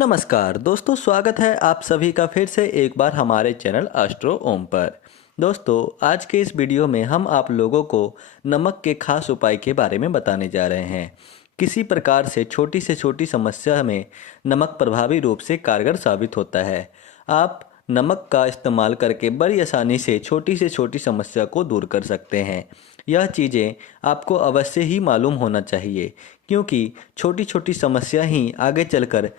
नमस्कार दोस्तों, स्वागत है आप सभी का फिर से एक बार हमारे चैनल एस्ट्रो ओम पर। दोस्तों, आज के इस वीडियो में हम आप लोगों को नमक के खास उपाय के बारे में बताने जा रहे हैं। किसी प्रकार से छोटी समस्या में नमक प्रभावी रूप से कारगर साबित होता है। आप नमक का इस्तेमाल करके बड़ी आसानी से छोटी समस्या को दूर कर सकते हैं। यह चीज़ें आपको अवश्य ही मालूम होना चाहिए, क्योंकि छोटी समस्या ही आगे चलकर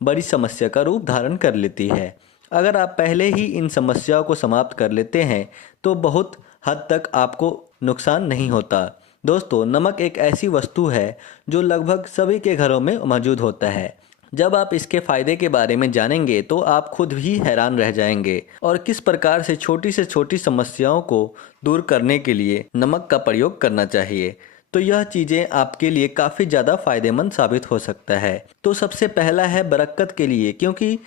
बड़ी समस्या का रूप धारण कर लेती है। अगर आप पहले ही इन समस्याओं को समाप्त कर लेते हैं तो बहुत हद तक आपको नुकसान नहीं होता। दोस्तों, नमक एक ऐसी वस्तु है जो लगभग सभी के घरों में मौजूद होता है। जब आप इसके फायदे के बारे में जानेंगे तो आप खुद भी हैरान रह जाएंगे और किस प्रकार से छोटी समस्याओं को दूर करने के लिए नमक का प्रयोग करना चाहिए। तो यह चीज़ें आपके लिए काफ़ी ज़्यादा फायदेमंद साबित हो सकता है। तो सबसे पहला है बरकत के लिए, क्योंकि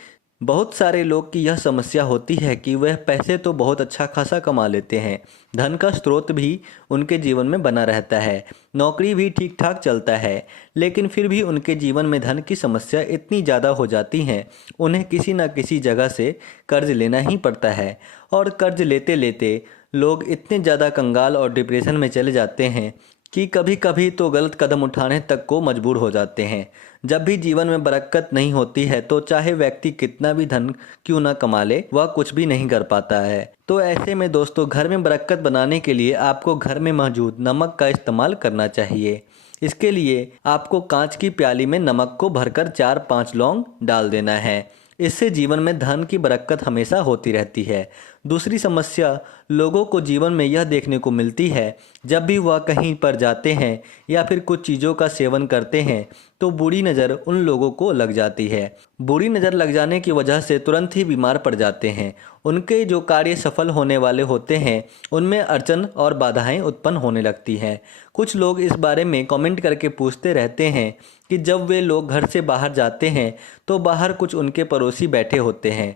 बहुत सारे लोग की यह समस्या होती है कि वह पैसे तो बहुत अच्छा खासा कमा लेते हैं, धन का स्रोत भी उनके जीवन में बना रहता है, नौकरी भी ठीक ठाक चलता है, लेकिन फिर भी उनके जीवन में धन की समस्या इतनी ज़्यादा हो जाती है, उन्हें किसी न किसी जगह से कर्ज लेना ही पड़ता है। और कर्ज लेते लेते लोग इतने ज़्यादा कंगाल और डिप्रेशन में चले जाते हैं कि कभी कभी तो गलत कदम उठाने तक को मजबूर हो जाते हैं। जब भी जीवन में बरकत नहीं होती है तो चाहे व्यक्ति कितना भी धन क्यों ना कमा ले, वह कुछ भी नहीं कर पाता है। तो ऐसे में दोस्तों, घर में बरकत बनाने के लिए आपको घर में मौजूद नमक का इस्तेमाल करना चाहिए। इसके लिए आपको कांच की प्याली में नमक को भरकर 4-5 लौंग डाल देना है। इससे जीवन में धन की बरकत हमेशा होती रहती है। दूसरी समस्या लोगों को जीवन में यह देखने को मिलती है, जब भी वह कहीं पर जाते हैं या फिर कुछ चीज़ों का सेवन करते हैं तो बुरी नज़र उन लोगों को लग जाती है। बुरी नज़र लग जाने की वजह से तुरंत ही बीमार पड़ जाते हैं। उनके जो कार्य सफल होने वाले होते हैं उनमें अड़चन और बाधाएं उत्पन्न होने लगती हैं। कुछ लोग इस बारे में कमेंट करके पूछते रहते हैं कि जब वे लोग घर से बाहर जाते हैं तो बाहर कुछ उनके पड़ोसी बैठे होते हैं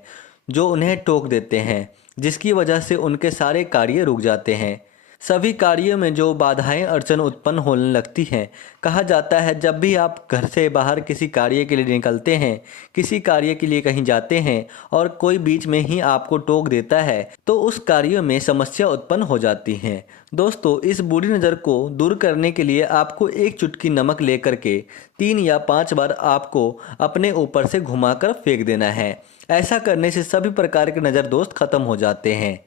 जो उन्हें टोक देते हैं, जिसकी वजह से उनके सारे कार्य रुक जाते हैं। सभी कार्यों में जो बाधाएं अड़चन उत्पन्न होने लगती हैं। कहा जाता है जब भी आप घर से बाहर किसी कार्य के लिए निकलते हैं, किसी कार्य के लिए कहीं जाते हैं और कोई बीच में ही आपको टोक देता है तो उस कार्य में समस्या उत्पन्न हो जाती हैं। दोस्तों, इस बुरी नज़र को दूर करने के लिए आपको एक चुटकी नमक लेकर के 3 या 5 बार आपको अपने ऊपर से घुमाकर फेंक देना है। ऐसा करने से सभी प्रकार के नज़र दोस्त खत्म हो जाते हैं।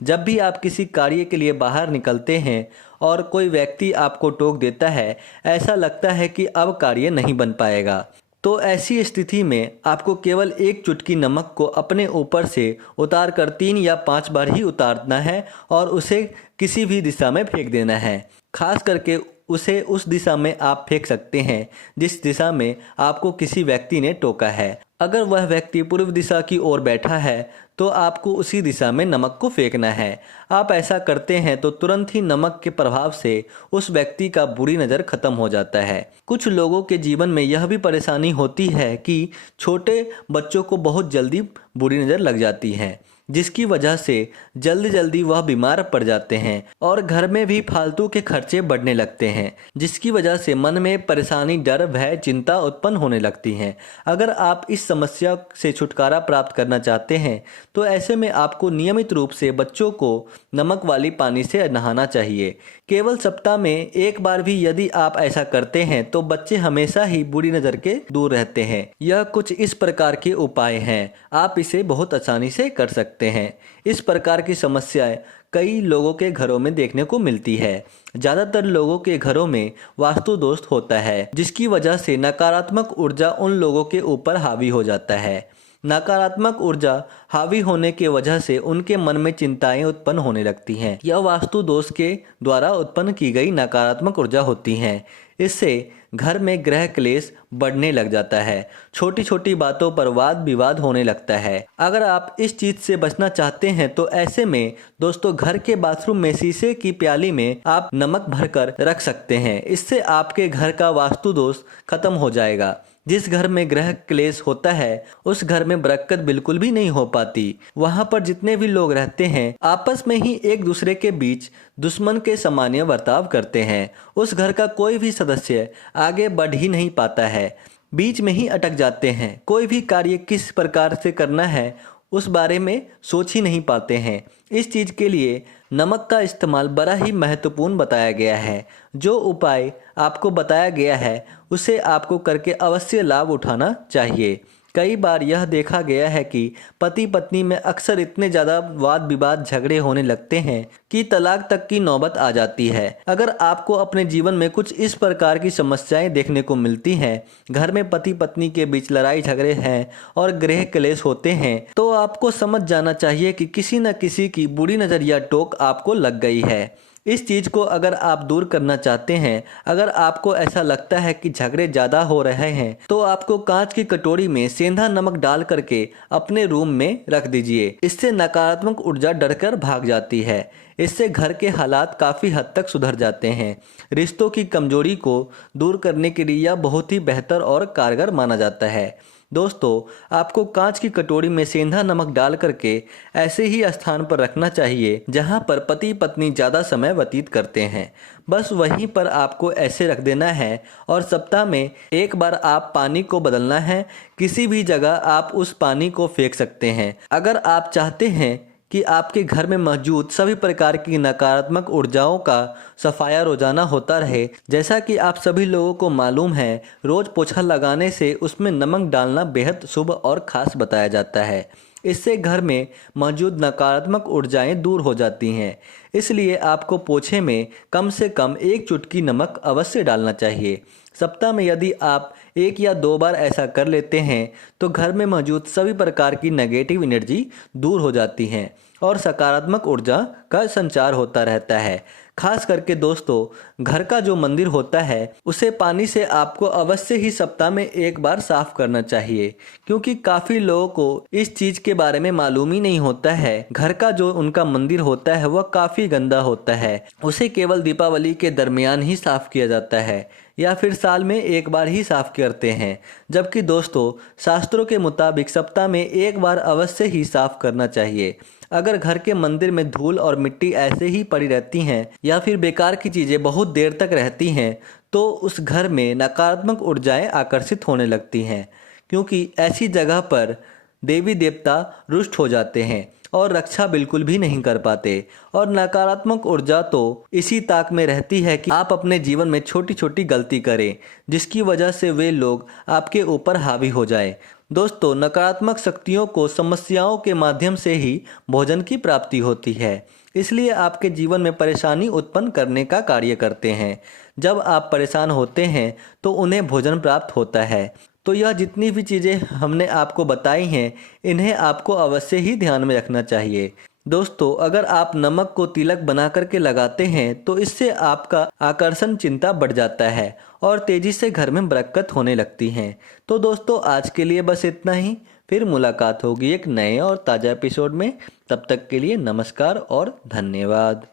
जब भी आप किसी कार्य के लिए बाहर निकलते हैं और कोई व्यक्ति आपको टोक देता है, ऐसा लगता है कि अब कार्य नहीं बन पाएगा, तो ऐसी स्थिति में आपको केवल एक चुटकी नमक को अपने ऊपर से उतार कर 3 या 5 बार ही उतारना है और उसे किसी भी दिशा में फेंक देना है। खास करके उसे उस दिशा में आप फेंक सकते हैं जिस दिशा में आपको किसी व्यक्ति ने टोका है। अगर वह व्यक्ति पूर्व दिशा की ओर बैठा है तो आपको उसी दिशा में नमक को फेंकना है। आप ऐसा करते हैं तो तुरंत ही नमक के प्रभाव से उस व्यक्ति का बुरी नज़र खत्म हो जाता है। कुछ लोगों के जीवन में यह भी परेशानी होती है कि छोटे बच्चों को बहुत जल्दी बुरी नज़र लग जाती है, जिसकी वजह से जल्दी वह बीमार पड़ जाते हैं और घर में भी फालतू के खर्चे बढ़ने लगते हैं, जिसकी वजह से मन में परेशानी, डर, भय, चिंता उत्पन्न होने लगती हैं। अगर आप इस समस्या से छुटकारा प्राप्त करना चाहते हैं तो ऐसे में आपको नियमित रूप से बच्चों को नमक वाली पानी से नहाना चाहिए। केवल सप्ताह में एक बार भी यदि आप ऐसा करते हैं तो बच्चे हमेशा ही बुरी नज़र के दूर रहते हैं। यह कुछ इस प्रकार के उपाय हैं, आप इसे बहुत आसानी से कर सकते हैं। इस प्रकार की समस्याएं कई लोगों के घरों में देखने को मिलती है। ज़्यादातर लोगों के घरों में वास्तु दोष होता है, जिसकी वजह से नकारात्मक ऊर्जा उन लोगों के ऊपर हावी हो जाता है। नकारात्मक ऊर्जा हावी होने की वजह से उनके मन में चिंताएं उत्पन्न होने लगती हैं। यह वास्तु दोष के द्वारा उत्पन्न की गई नकारात्मक ऊर्जा होती हैं। इससे घर में ग्रह क्लेश बढ़ने लग जाता है, छोटी बातों पर वाद विवाद होने लगता है। अगर आप इस चीज से बचना चाहते हैं तो ऐसे में दोस्तों, घर के बाथरूम में शीशे की प्याली में आप नमक भरकर रख सकते हैं। इससे आपके घर का वास्तु दोष खत्म हो जाएगा। जिस घर में ग्रह क्लेश होता है उस घर में बरकत बिल्कुल भी नहीं हो पाती। वहां पर जितने भी लोग रहते हैं आपस में ही एक दूसरे के बीच दुश्मन के सामान्य बर्ताव करते हैं। उस घर का कोई भी सदस्य आगे बढ़ ही नहीं पाता है। बीच में ही अटक जाते हैं। कोई भी कार्य किस प्रकार से करना है उस बारे में सोच ही नहीं पाते हैं। इस चीज़ के लिए नमक का इस्तेमाल बड़ा ही महत्वपूर्ण बताया गया है। जो उपाय आपको बताया गया है उसे आपको करके अवश्य लाभ उठाना चाहिए। कई बार यह देखा गया है कि पति पत्नी में अक्सर इतने ज़्यादा वाद विवाद झगड़े होने लगते हैं कि तलाक तक की नौबत आ जाती है। अगर आपको अपने जीवन में कुछ इस प्रकार की समस्याएं देखने को मिलती हैं, घर में पति पत्नी के बीच लड़ाई झगड़े हैं और गृह क्लेश होते हैं, तो आपको समझ जाना चाहिए कि किसी न किसी की बुरी नज़र या टोक आपको लग गई है। इस चीज़ को अगर आप दूर करना चाहते हैं, अगर आपको ऐसा लगता है कि झगड़े ज़्यादा हो रहे हैं, तो आपको कांच की कटोरी में सेंधा नमक डाल करके अपने रूम में रख दीजिए। इससे नकारात्मक ऊर्जा डरकर भाग जाती है। इससे घर के हालात काफ़ी हद तक सुधर जाते हैं। रिश्तों की कमजोरी को दूर करने के लिए यह बहुत ही बेहतर और कारगर माना जाता है। दोस्तों, आपको कांच की कटोरी में सेंधा नमक डाल करके ऐसे ही स्थान पर रखना चाहिए जहां पर पति पत्नी ज़्यादा समय व्यतीत करते हैं। बस वहीं पर आपको ऐसे रख देना है और सप्ताह में एक बार आप पानी को बदलना है। किसी भी जगह आप उस पानी को फेंक सकते हैं। अगर आप चाहते हैं कि आपके घर में मौजूद सभी प्रकार की नकारात्मक ऊर्जाओं का सफाया रोजाना होता रहे, जैसा कि आप सभी लोगों को मालूम है, रोज पोछा लगाने से उसमें नमक डालना बेहद शुभ और खास बताया जाता है। इससे घर में मौजूद नकारात्मक ऊर्जाएं दूर हो जाती हैं। इसलिए आपको पोछे में कम से कम 1 चुटकी नमक अवश्य डालना चाहिए। सप्ताह में यदि आप 1 या 2 बार ऐसा कर लेते हैं तो घर में मौजूद सभी प्रकार की नेगेटिव एनर्जी दूर हो जाती हैं और सकारात्मक ऊर्जा का संचार होता रहता है। खास करके दोस्तों, घर का जो मंदिर होता है उसे पानी से आपको अवश्य ही सप्ताह में 1 बार साफ करना चाहिए, क्योंकि काफ़ी लोगों को इस चीज़ के बारे में मालूम ही नहीं होता है। घर का जो उनका मंदिर होता है वह काफ़ी गंदा होता है। उसे केवल दीपावली के दरमियान ही साफ किया जाता है या फिर साल में 1 बार ही साफ करते हैं। जबकि दोस्तों, शास्त्रों के मुताबिक सप्ताह में 1 बार अवश्य ही साफ करना चाहिए। अगर घर के मंदिर में धूल और मिट्टी ऐसे ही पड़ी रहती हैं या फिर बेकार की चीज़ें बहुत देर तक रहती हैं, तो उस घर में नकारात्मक ऊर्जाएं आकर्षित होने लगती हैं, क्योंकि ऐसी जगह पर देवी देवता रुष्ट हो जाते हैं और रक्षा बिल्कुल भी नहीं कर पाते। और नकारात्मक ऊर्जा तो इसी ताक में रहती है कि आप अपने जीवन में छोटी छोटी गलती करें, जिसकी वजह से वे लोग आपके ऊपर हावी हो जाए। दोस्तों, नकारात्मक शक्तियों को समस्याओं के माध्यम से ही भोजन की प्राप्ति होती है, इसलिए आपके जीवन में परेशानी उत्पन्न करने का कार्य करते हैं। जब आप परेशान होते हैं तो उन्हें भोजन प्राप्त होता है। तो यह जितनी भी चीज़ें हमने आपको बताई हैं, इन्हें आपको अवश्य ही ध्यान में रखना चाहिए। दोस्तों, अगर आप नमक को तिलक बना करके लगाते हैं तो इससे आपका आकर्षण चिंता बढ़ जाता है और तेजी से घर में बरकत होने लगती है। तो दोस्तों, आज के लिए बस इतना ही। फिर मुलाकात होगी एक नए और ताज़ा एपिसोड में। तब तक के लिए नमस्कार और धन्यवाद।